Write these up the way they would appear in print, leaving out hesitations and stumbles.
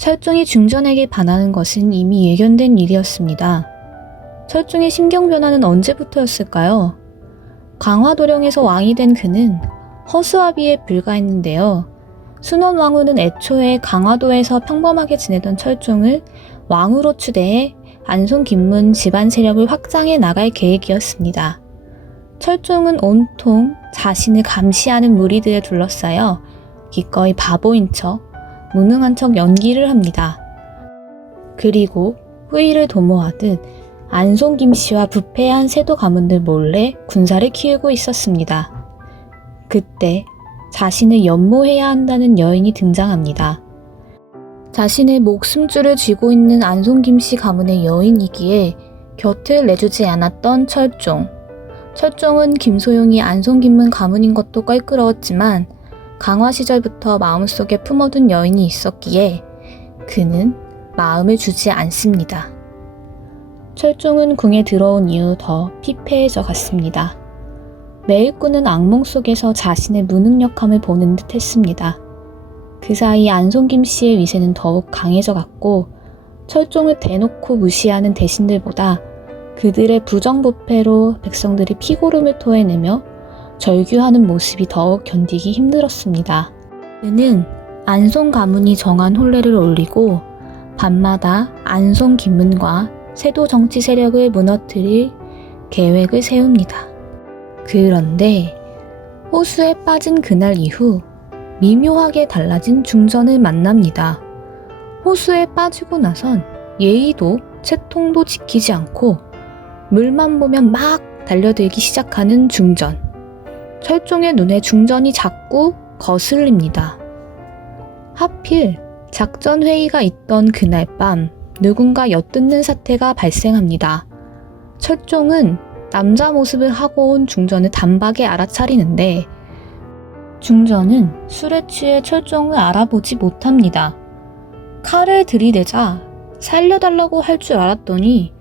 철종이 중전에게 반하는 것은 이미 예견된 일이었습니다. 철종의 심경 변화는 언제부터였을까요? 강화도령에서 왕이 된 그는 허수아비에 불과했는데요. 순원왕후는 애초에 강화도에서 평범하게 지내던 철종을 왕으로 추대해 안송 김문 집안 세력을 확장해 나갈 계획이었습니다. 철종은 온통 자신을 감시하는 무리들에 둘러싸여 기꺼이 바보인 척, 무능한 척 연기를 합니다. 그리고 후위를 도모하듯 안송 김씨와 부패한 세도 가문들 몰래 군사를 키우고 있었습니다. 그때 자신을 연모해야 한다는 여인이 등장합니다. 자신의 목숨줄을 쥐고 있는 안송 김씨 가문의 여인이기에 곁을 내주지 않았던 철종. 철종은 김소용이 안송 김문 가문인 것도 껄끄러웠지만 강화 시절부터 마음속에 품어둔 여인이 있었기에 그는 마음을 주지 않습니다. 철종은 궁에 들어온 이후 더 피폐해져 갔습니다. 매일 꾸는 악몽 속에서 자신의 무능력함을 보는 듯 했습니다. 그 사이 안송 김씨의 위세는 더욱 강해져 갔고 철종을 대놓고 무시하는 대신들보다 그들의 부정부패로 백성들이 피고름을 토해내며 절규하는 모습이 더욱 견디기 힘들었습니다. 그는 안송 가문이 정한 혼례를 올리고 밤마다 안송 김문과 세도 정치 세력을 무너뜨릴 계획을 세웁니다. 그런데 호수에 빠진 그날 이후 미묘하게 달라진 중전을 만납니다. 호수에 빠지고 나선 예의도 채통도 지키지 않고 물만 보면 막 달려들기 시작하는 중전. 철종의 눈에 중전이 자꾸 거슬립니다. 하필 작전 회의가 있던 그날 밤 누군가 엿듣는 사태가 발생합니다. 철종은 남자 모습을 하고 온 중전을 단박에 알아차리는데 중전은 술에 취해 철종을 알아보지 못합니다. 칼을 들이대자 살려달라고 할 줄 알았더니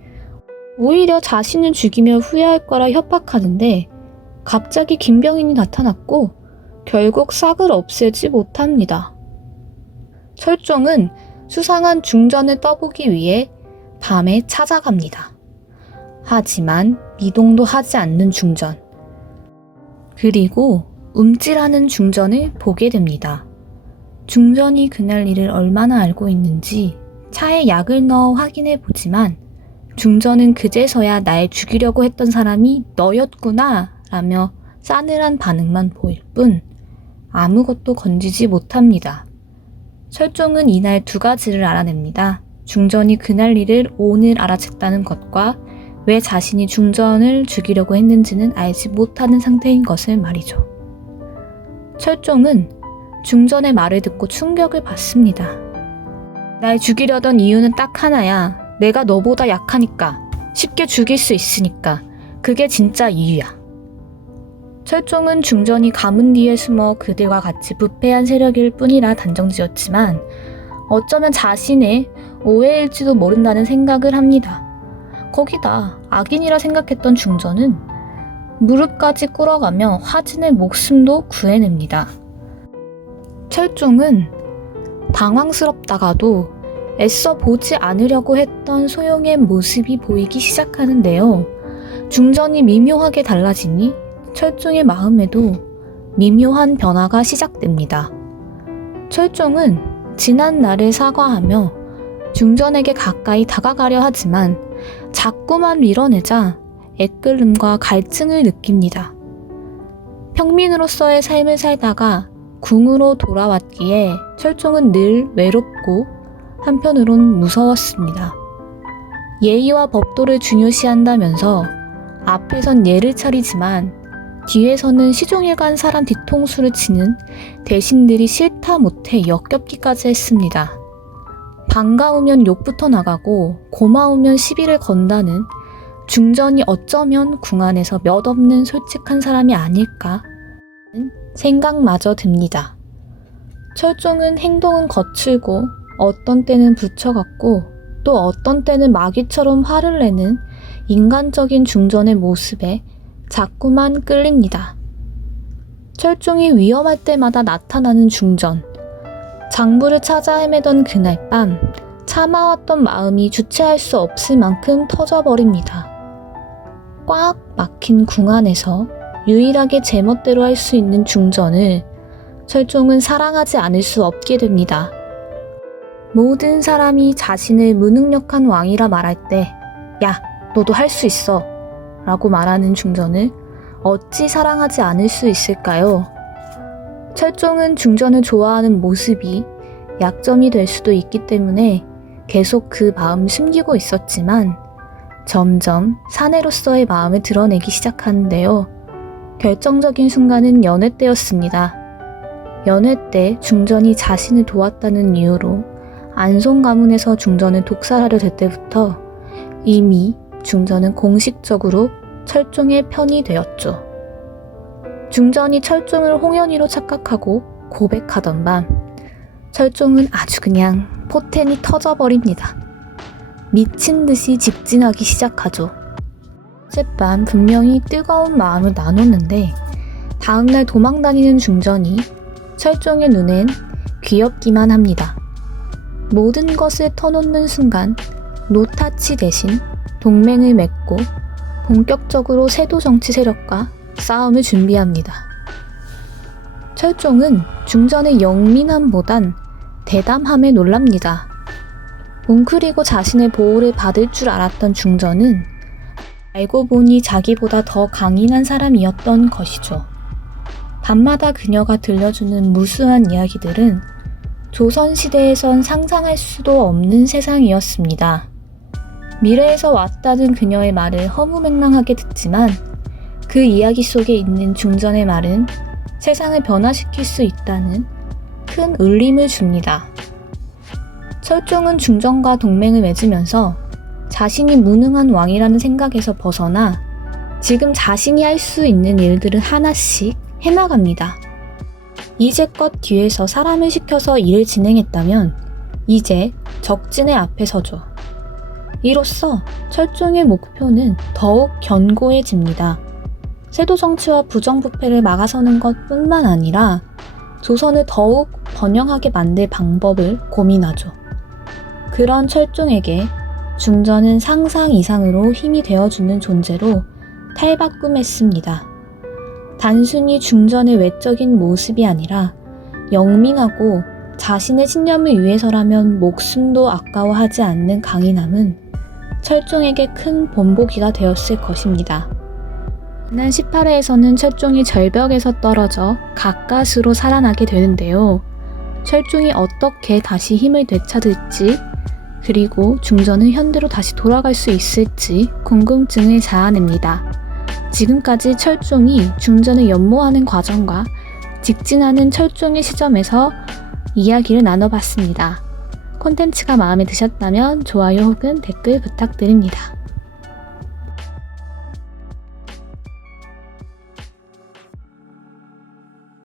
오히려 자신을 죽이며 후회할 거라 협박하는데 갑자기 김병인이 나타났고 결국 싹을 없애지 못합니다. 철종은 수상한 중전을 떠보기 위해 밤에 찾아갑니다. 하지만 이동도 하지 않는 중전. 그리고 움찔하는 중전을 보게 됩니다. 중전이 그날 일을 얼마나 알고 있는지 차에 약을 넣어 확인해 보지만 중전은 그제서야 날 죽이려고 했던 사람이 너였구나 라며 싸늘한 반응만 보일 뿐 아무것도 건지지 못합니다. 철종은 이날 두 가지를 알아냅니다. 중전이 그날 일을 오늘 알아챘다는 것과 왜 자신이 중전을 죽이려고 했는지는 알지 못하는 상태인 것을 말이죠. 철종은 중전의 말을 듣고 충격을 받습니다. 날 죽이려던 이유는 딱 하나야. 내가 너보다 약하니까. 쉽게 죽일 수 있으니까. 그게 진짜 이유야. 철종은 중전이 가문 뒤에 숨어 그들과 같이 부패한 세력일 뿐이라 단정지었지만 어쩌면 자신의 오해일지도 모른다는 생각을 합니다. 거기다 악인이라 생각했던 중전은 무릎까지 꿇어가며 화진의 목숨도 구해냅니다. 철종은 당황스럽다가도 애써 보지 않으려고 했던 소용의 모습이 보이기 시작하는데요. 중전이 미묘하게 달라지니 철종의 마음에도 미묘한 변화가 시작됩니다. 철종은 지난 날을 사과하며 중전에게 가까이 다가가려 하지만 자꾸만 밀어내자 애끓음과 갈증을 느낍니다. 평민으로서의 삶을 살다가 궁으로 돌아왔기에 철종은 늘 외롭고 한편으론 무서웠습니다. 예의와 법도를 중요시한다면서 앞에선 예를 차리지만 뒤에서는 시종일관 사람 뒤통수를 치는 대신들이 싫다 못해 역겹기까지 했습니다. 반가우면 욕부터 나가고 고마우면 시비를 건다는 중전이 어쩌면 궁 안에서 몇 없는 솔직한 사람이 아닐까 하는 생각마저 듭니다. 철종은 행동은 거칠고 어떤 때는 부처같고 또 어떤 때는 마귀처럼 화를 내는 인간적인 중전의 모습에 자꾸만 끌립니다. 철종이 위험할 때마다 나타나는 중전. 장부를 찾아 헤매던 그날 밤 참아왔던 마음이 주체할 수 없을 만큼 터져버립니다. 꽉 막힌 궁 안에서 유일하게 제멋대로 할 수 있는 중전을 철종은 사랑하지 않을 수 없게 됩니다. 모든 사람이 자신을 무능력한 왕이라 말할 때 야, 너도 할 수 있어 라고 말하는 중전을 어찌 사랑하지 않을 수 있을까요? 철종은 중전을 좋아하는 모습이 약점이 될 수도 있기 때문에 계속 그 마음을 숨기고 있었지만 점점 사내로서의 마음을 드러내기 시작하는데요. 결정적인 순간은 연회 때였습니다. 연회 때 중전이 자신을 도왔다는 이유로 안송 가문에서 중전을 독살하려 될 때부터 이미 중전은 공식적으로 철종의 편이 되었죠. 중전이 철종을 홍현희로 착각하고 고백하던 밤, 철종은 아주 그냥 포텐이 터져버립니다. 미친 듯이 직진하기 시작하죠. 어젯밤 분명히 뜨거운 마음을 나눴는데 다음날 도망다니는 중전이 철종의 눈엔 귀엽기만 합니다. 모든 것을 터놓는 순간 노타치 대신 동맹을 맺고 본격적으로 세도 정치 세력과 싸움을 준비합니다. 철종은 중전의 영민함보단 대담함에 놀랍니다. 웅크리고 자신의 보호를 받을 줄 알았던 중전은 알고 보니 자기보다 더 강인한 사람이었던 것이죠. 밤마다 그녀가 들려주는 무수한 이야기들은 조선시대에선 상상할 수도 없는 세상이었습니다. 미래에서 왔다는 그녀의 말을 허무맹랑하게 듣지만 그 이야기 속에 있는 중전의 말은 세상을 변화시킬 수 있다는 큰 울림을 줍니다. 철종은 중전과 동맹을 맺으면서 자신이 무능한 왕이라는 생각에서 벗어나 지금 자신이 할 수 있는 일들을 하나씩 해나갑니다. 이제껏 뒤에서 사람을 시켜서 일을 진행했다면 이제 적진의 앞에 서죠. 이로써 철종의 목표는 더욱 견고해집니다. 세도 정치와 부정부패를 막아서는 것뿐만 아니라 조선을 더욱 번영하게 만들 방법을 고민하죠. 그런 철종에게 중전은 상상 이상으로 힘이 되어주는 존재로 탈바꿈했습니다. 단순히 중전의 외적인 모습이 아니라 영민하고 자신의 신념을 위해서라면 목숨도 아까워하지 않는 강인함은 철종에게 큰 본보기가 되었을 것입니다. 지난 18회에서는 철종이 절벽에서 떨어져 가까스로 살아나게 되는데요. 철종이 어떻게 다시 힘을 되찾을지 그리고 중전은 현대로 다시 돌아갈 수 있을지 궁금증을 자아냅니다. 지금까지 철종이 중전을 연모하는 과정과 직진하는 철종의 시점에서 이야기를 나눠봤습니다. 콘텐츠가 마음에 드셨다면 좋아요 혹은 댓글 부탁드립니다.